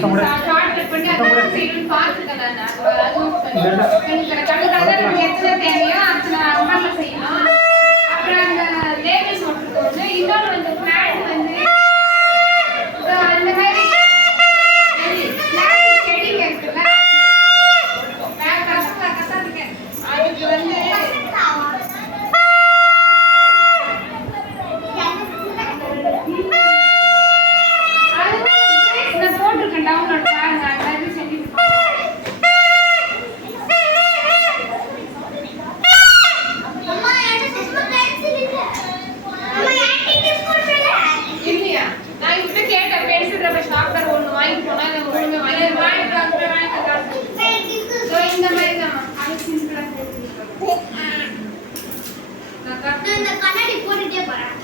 Short cut பண்ணி அத செய்யணும் பார்த்துட்டேன் நான். அதுவும் எனக்கு கண்டுக்காத நம்ம எத்தனை தேவையோ அத்தனை அம்மால செய்யணும். அப்புறம் அந்த லேபிள்ஸ் ஒட்டுறது வந்து இன்னொரு வந்து பிளான் வந்து அந்த மாதிரி பிளாஸ்டிக் செடிங்க இருக்குல்ல கசாதுக்கு அதுக்கு வந்து டவுன்லோட் பாருங்க அது செஞ்சு அம்மா என்ன சிஸ்டம் பென்சில் இல்ல அம்மா ஆன்டி டிப் போடுறல இல்லையா நான் இப்ப கேட்ட பென்சில் ரப்பர் ஷார்ப்னர் ஒன்னு வாங்கி போனா அது ஒண்ணுமே வாங்கிட்டாங்க சோ இந்த மாதிரி தான் அது சிம்பிளா போட்டு நான் இந்த கண்ணாடி போட்டுட்டே போறேன்